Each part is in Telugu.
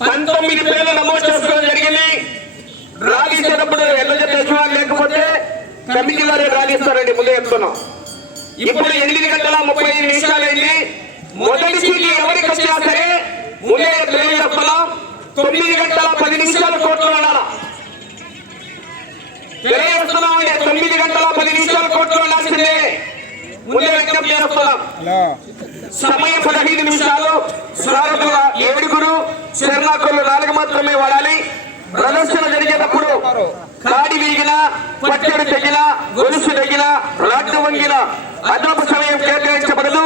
పంతొమ్మిది పేర్లు నమోదు చేసుకోవడం జరిగింది. ర్యాలీ ఎల్ల జత యజమాని లేకపోతే కమిటీ వారే ర్యాలీ ఇస్తారండి ముందే చెప్తున్నాం. ఇప్పుడు ఎనిమిది గంటల ముప్పై ఐదు నిమిషాలైంది మొదటి సీట్లు ఎవరికి వచ్చినా సరే ముందే తెలియజేస్తున్నాం తొమ్మిది గంటల పది నిమిషాలు కోర్టులో ఉండాలా? తెలియజేస్తున్నామండి తొమ్మిది గంటల పది నిమిషాలు కోర్టులో ఉండాల్సిందే. ముందే విజ్ఞప్తి చేస్తున్నాం. సమయం పదహైదు నిమిషాలు. సారథుల ఏడుగురు చిరునాకులు నాలుగు మాత్రమే వాడాలి. ప్రదర్శన జరిగేటప్పుడు కాడి వీగిన పచ్చడి తగిన గొలుసు తగిన రాడ్డు వంగిన అదనపు సమయం కేటాయించబడదు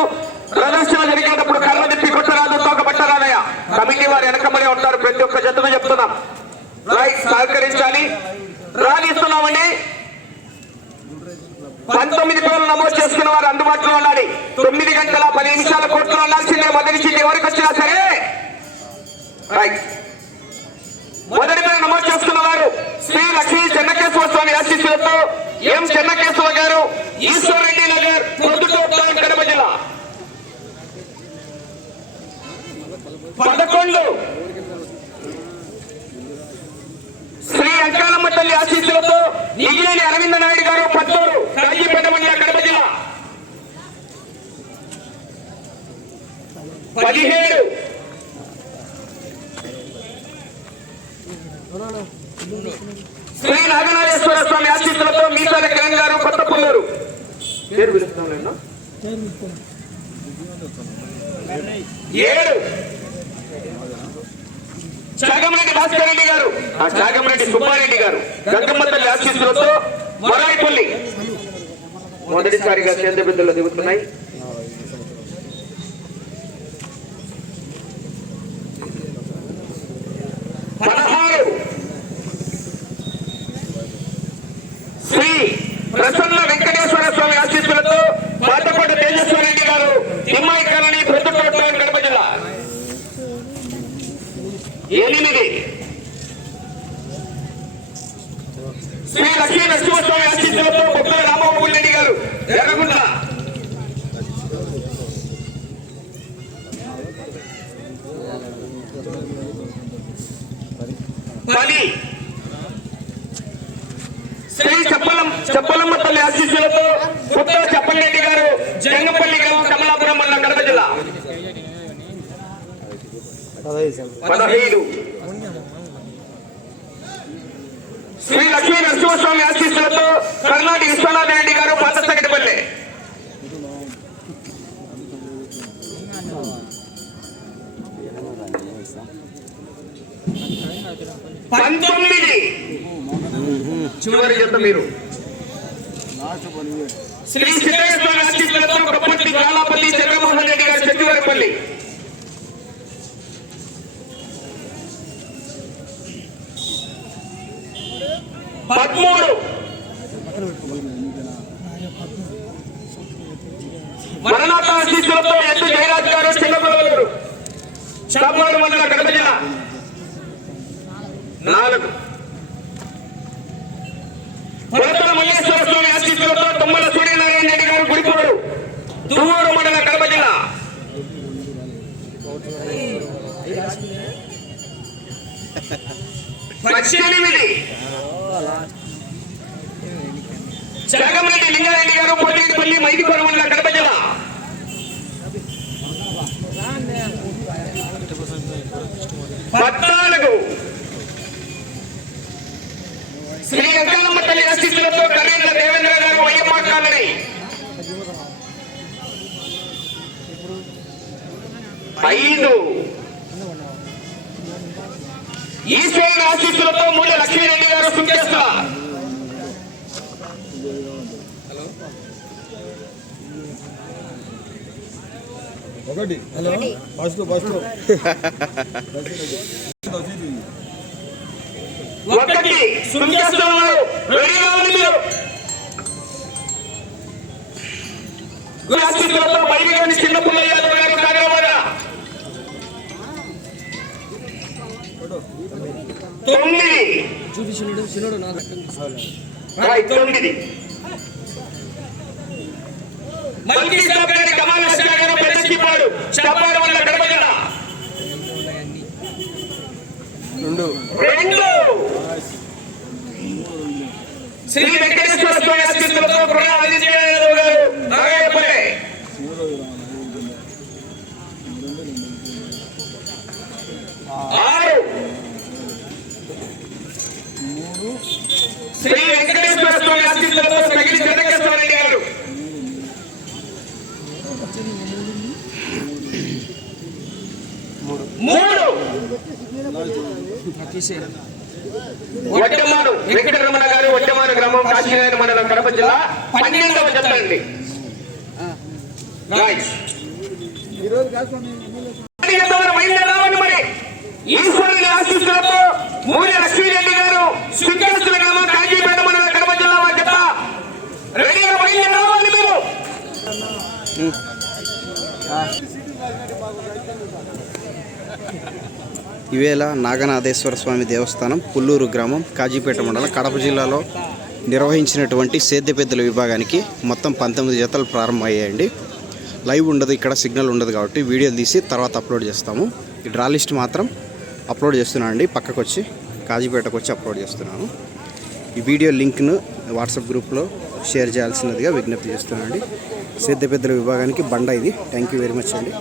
ప్రదర్శన జరిగేటప్పుడు కళ్ళ తిప్పి కొట్టరాదు తోకబట్టరాదయ కమిటీ వారు వెనకబడి ఉంటారు. ప్రతి ఒక్క జతను చెప్తున్నాం. రైట్ సహకరించాలి. రాణిస్తున్నామండి. పంతొమ్మిది పనులు నమోదు చేసుకున్న వారు అందుబాటులో ఉండాలి. తొమ్మిది గంటల పది నిమిషాల కోర్టులో ఉండాల్సిందే. మొదటి సీట్ ఎవరికి వచ్చినా సరే. రైట్ మొదటి మీద నమోదు చేసుకున్న వారు శ్రీ లక్ష్మీ చెన్నకేశ్వర స్వామి ఆశీస్సులతో ఎం చెన్నకేశ్వర గారు ఈశ్వరెడ్డి నగర్ పొద్దుటూరు కడప జిల్లా. పదకొండు. శ్రీ అంకాలమ్మ తల్లి ఆశీస్సులతో నిగిలేని అరవింద నాయుడు గారు పత్తూరు కాజీపేట మండల కడప జిల్లా. పదిహేడు. శ్రీ నాగనాథేశ్వర స్వామి ఆశీస్సులతో మీసాల కిరణ్ గారు కొత్త పుల్లూరు పేరు పిలుస్తాను ఏడు. చాగమరెడ్డి భాస్కర్ రెడ్డి గారు. ఆ చాగమరెడ్డి సుబ్బారెడ్డి గారు. గంగమ్మ మొరాయిపల్లి మొదటిసారిగా కేంద్ర బిందులు దిగుతున్నాయి. పదహారు. శ్రీ ప్రసన్న వెంకటేశ్వర స్వామి ఆశీస్సులతో మాటపాట తేజస్వర గారు తిమ్మాయి కాలనీ ప్రొద్దుకోట కడప జిల్లా. ఎనిమిది. శ్రీ లక్ష్మీ నరసింహస్వామి ఆశీస్సులతో బొబ్బల రామబాబు రెడ్డి గారు ఎర్రగుంట పది శ్రీ చెప్పలం చెప్పలమ్మ తల్లి ఆశీస్సులతో కొత్త చెప్పలరెడ్డి గారు జంగపల్లి గ్రామం కమలాపురం మండలం కడప జిల్లా. పదహైదు. శ్రీ లక్ష్మీ నరసింహస్వామి ఆశీస్సులతో కర్ణాటి విశ్వనాథ రెడ్డి గారు పాత తగటిపల్లి పంతొమ్మిది. చివరి జత మీరు. శ్రీ సిద్ధేశ్వర ఆశీస్సులతో కప్పటి కాలాపల్లి చంద్రమోహన్ రెడ్డి గారు చెట్టివారిపల్లి పదమూడు. మరణాత ఆశీస్సులతో ఎత్తు జయరాజ్ గారు చిన్నపిల్లలు చాపాడు మండల కడప జిల్లా నాలుగు. పురాతన మహేశ్వర స్వామి ఆశీస్సులతో తుమ్మల సూర్యనారాయణ రెడ్డి గారు గుడిపూరు తువ్వూరు మండల కడప జిల్లా పద్దెనిమిది. జగమరెడ్డి లింగారెడ్డి గారు పోటీపల్లి మైదిపురం మండల కడప జిల్లా. పద్నాలుగు. శ్రీ అంకాలమ్మ తల్లి ఆశీస్సులతో కరేంద్ర దేవేంద్ర గారు వయ్యమ్మ కాలనీ. ఐదు. ఈశ్వరుని ఆశీస్సులతో మూల లక్ష్మీరెడ్డి గారు ఒకటి. హలో? First first. ఒకటి. సుంకేశ్వర వారు రెడీగా ఉంది మీరు. గురు ఆశీస్సులతో బయలుదేరి చూపి చిన్నడు చిన్నడు నా తొమ్మిది మల్టీ స్టాప్ గారి కమాల్ గారు పెద్దకిపాడు స్టాపాడు వల్ల కడప జిల్లా రెండు. రెండు. శ్రీ వెంకటేశ్వర స్వామి ఆశీస్సులతో కొరడా ఆదిత్యనారాయణ గారు. నారాయణపల్లి శ్రీ వెంకటేశ్వర స్వామి ఆశీస్సులతో తగిలి చెన్నకేశ్వర రెడ్డి గారు. మూడు. వడ్డమాను వెంకటరమణ గారు వడ్డమాను గ్రామం కాశీనగర్ మండలం కడప జిల్లా పన్నెండవ జతండి మరి ఈశ్వరుని ఆశీస్సులతో మూడి లక్ష్మీరెడ్డి గారు గ్రామం కాజీపేట కడప జిల్లా జత రెడీగా ఇవేళ నాగనాథేశ్వర స్వామి దేవస్థానం పుల్లూరు గ్రామం కాజీపేట మండలం కడప జిల్లాలో నిర్వహించినటువంటి సేద్య పెద్దల విభాగానికి మొత్తం పంతొమ్మిది జతలు ప్రారంభమయ్యాయండి. లైవ్ ఉండదు ఇక్కడ సిగ్నల్ ఉండదు కాబట్టి వీడియోలు తీసి తర్వాత అప్లోడ్ చేస్తాము. ఈ డ్రా లిస్ట్ మాత్రం అప్లోడ్ చేస్తున్నాను అండి పక్కకు వచ్చి కాజీపేటకు వచ్చి అప్లోడ్ చేస్తున్నాను. ఈ వీడియో లింక్ను వాట్సాప్ గ్రూప్లో షేర్ చేయాల్సినదిగా విజ్ఞప్తి చేస్తున్నాను అండి సేద్య పెద్దల విభాగానికి బండ ఇది. థ్యాంక్ యూ వెరీ మచ్ అండి.